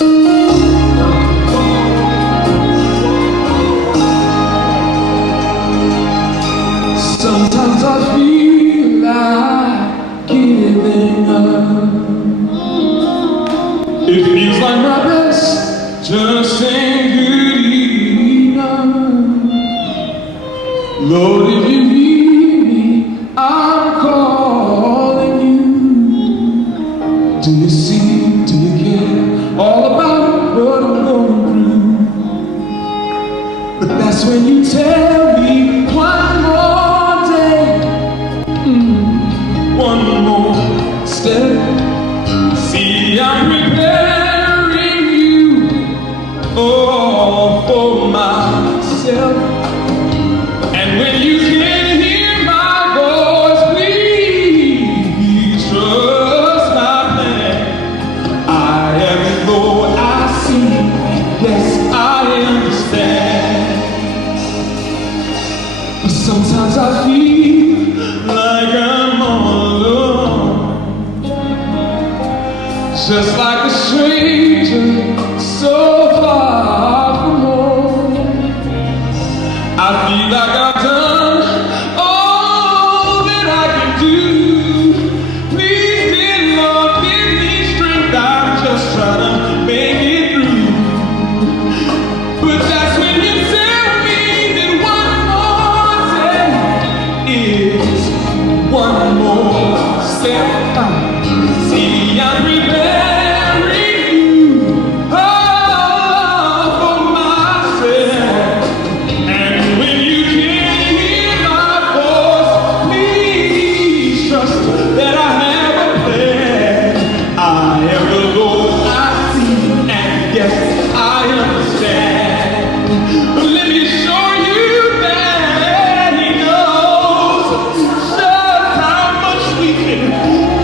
Sometimes I feel like giving up. It feels like my best just ain't good enough. Lord, if you need me, I'm calling you. Do you see, do you care all about what I'm going through? But that's when you tell me one more day, one more step. See, I'm preparing you all for myself. And when you can hear my voice, please trust my plan. I am Lord, I see, yes, I understand. But sometimes I feel like I'm all alone, just like a stranger so far from home. I feel like I've done all that I can do. Please, dear Lord, give me strength. I'm just trying to make it through. But that's when you tell me that one more day is one more step. See, I'm preparing you all for myself. And when you can hear my voice, please trust that I have a plan. I am the Lord, I see, and yes, I understand. But let me show you that He knows just how much we can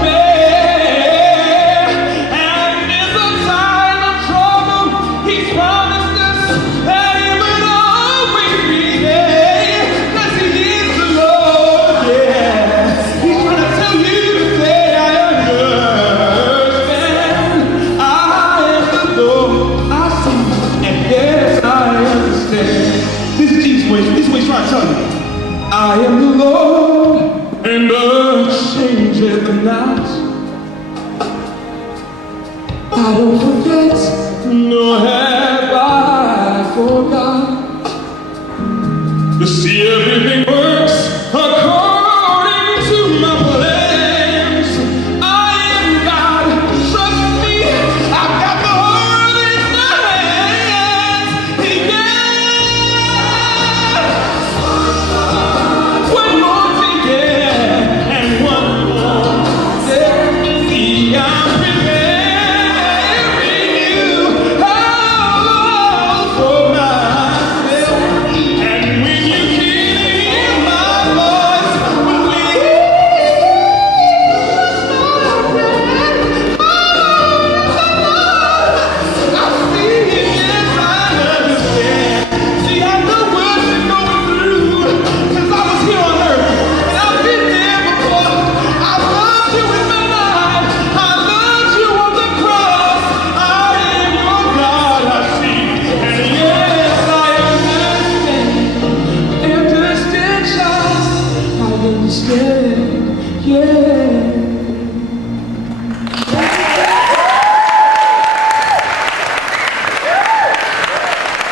bear. And in the time of trouble, He's promised us that He will always be there. 'Cause He is the Lord, yeah. He's trying to tell you today, I understand. I am the Lord, I see, and yes, I understand. This is Jesus' way. This is what He's trying to tell you. I am the Lord, and changeth not. I don't forget, nor have I forgot.